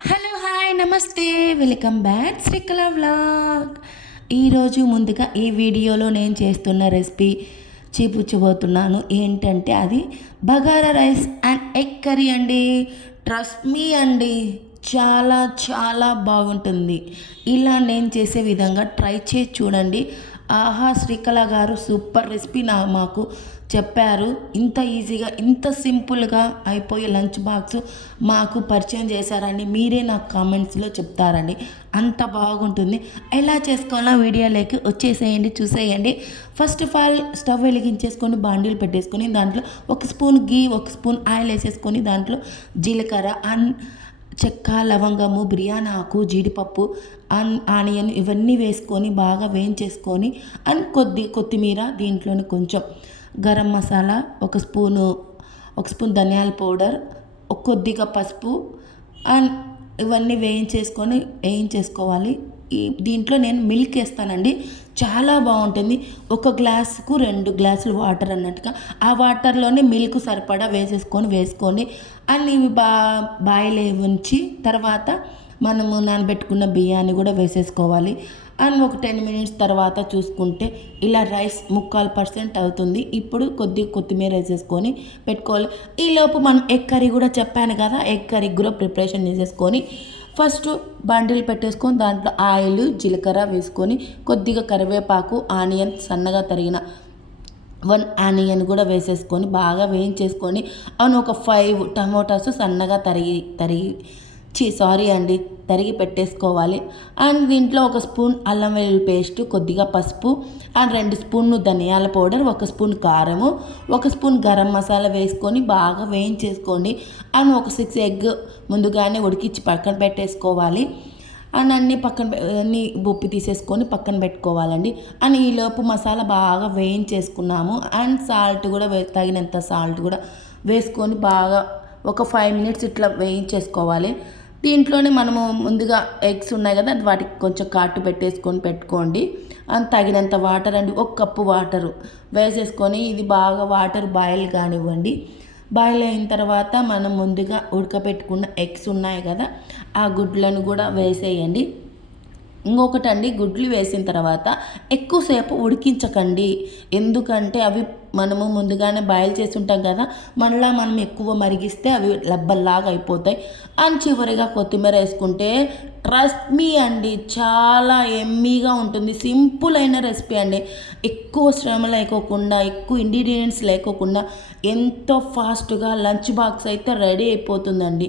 Hello hi నమస్తే welcome back Srikala vlog. ఈరోజు ముందుగా ఈ వీడియోలో నేను చేస్తున్న రెసిపీ చూపించబోతున్నాను. ఏంటంటే అది bagara rice and egg curry అండి. ట్రస్ట్ మీ అండి, చాలా చాలా బాగుంటుంది. ఇలా నేను చేసే విధంగా ట్రై చేసి చూడండి. ఆహా, శ్రీకళ గారు సూపర్ రెసిపీ మాకు చెప్పారు. ఇంత ఈజీగా ఇంత సింపుల్గా అయిపోయే లంచ్ బాక్స్ మాకు పరిచయం చేశారని మీరే నాకు కామెంట్స్లో చెప్తారండి. అంత బాగుంటుంది. ఎలా చేసుకోవాలో వీడియోలోకి వచ్చేసేయండి, చూసేయండి. ఫస్ట్ ఆఫ్ ఆల్ స్టవ్ వెలిగించేసుకొని బాండీలు పెట్టేసుకొని దాంట్లో ఒక స్పూన్ గీ, ఒక స్పూన్ ఆయిల్ వేసేసుకొని దాంట్లో జీలకర్ర చెక్క, లవంగము, బిర్యానీ ఆకు, జీడిపప్పు, ఆనియన్ ఇవన్నీ వేసుకొని బాగా వేయించేసుకొని కొత్తిమీర, దీంట్లోని కొంచెం గరం మసాలా, ఒక స్పూన్ ధనియాల పౌడర్, కొద్దిగా పసుపు ఇవన్నీ వేయించేసుకోవాలి. దీంట్లో నేను మిల్క్ వేస్తానండి, చాలా బాగుంటుంది. ఒక గ్లాసుకు 2 గ్లాసులు వాటర్ అన్నట్టుగా ఆ వాటర్లోనే మిల్క్ సరిపడా వేసుకొని అన్ని బాయిల్ ఉంచి తర్వాత మనము నానబెట్టుకున్న బియ్యాన్ని కూడా వేసేసుకోవాలి. ఒక 10 మినిట్స్ తర్వాత చూసుకుంటే ఇలా రైస్ 3/4% అవుతుంది. ఇప్పుడు కొత్తిమీర వేసేసుకొని పెట్టుకోవాలి. ఈలోపు మనం ఎగ్ కర్రీ కూడా చెప్పాను కదా, ఎగ్ కర్రీ కూడా ప్రిపరేషన్ చేసేసుకొని ఫస్ట్ బండిల్ పెట్టేసుకొని దాంట్లో ఆయిల్, జీలకర్ర వేసుకొని కొద్దిగా కరివేపాకు, ఆనియన్ సన్నగా తరిగిన 1 ఆనియన్ కూడా వేసేసుకొని బాగా వేయించేసుకొని ఒక 5 టమోటాస్ సన్నగా తరిగి పెట్టేసుకోవాలి. దీంట్లో ఒక స్పూన్ అల్లం వెల్లుల్లి పేస్ట్, కొద్దిగా పసుపు, 2 స్పూన్లు ధనియాల పౌడర్, 1 స్పూన్ కారము, 1 స్పూన్ గరం మసాలా వేసుకొని బాగా వేయించేసుకోండి. ఒక 6 ఎగ్ ముందుగానే ఉడికించి పక్కన పెట్టేసుకోవాలి. అన్నీ బొప్పి తీసేసుకొని పక్కన పెట్టుకోవాలండి. ఈలోపు మసాలా బాగా వేయించేసుకున్నాము. సాల్ట్ కూడా తగినంత సాల్ట్ కూడా వేసుకొని బాగా ఒక 5 మినిట్స్ ఇట్లా వేయించేసుకోవాలి. దీంట్లోనే మనము ముందుగా ఎగ్స్ ఉన్నాయి కదా, వాటికి కొంచెం కాటు పెట్టుకోండి. తగినంత వాటర్ అండి, 1 కప్పు వాటరు వేసేసుకొని ఇది బాగా వాటర్ బాయిల్ కానివ్వండి. బాయిల్ అయిన తర్వాత మనం ముందుగా ఉడకపెట్టుకున్న ఎగ్స్ ఉన్నాయి కదా, ఆ గుడ్లను కూడా వేసేయండి. ఇంకొకటండి, గుడ్లు వేసిన తర్వాత ఎక్కువసేపు ఉడికించకండి. ఎందుకంటే అవి మనము ముందుగానే బాయిల్ చేసి ఉంటాం కదా, మళ్ళీ మనం ఎక్కువ మరిగిస్తే అవి లబ్బల్లాగా అయిపోతాయి. చివరిగా కొత్తిమీర వేసుకుంటే ట్రస్ట్ మీ అండి, చాలా ఎమ్మీగా ఉంటుంది. సింపుల్ అయిన రెసిపీ అండి. ఎక్కువ శ్రమ లేకోకుండా, ఎక్కువ ఇంగ్రీడియంట్స్ లేకోకుండా ఎంతో ఫాస్ట్గా లంచ్ బాక్స్ అయితే రెడీ అయిపోతుందండి.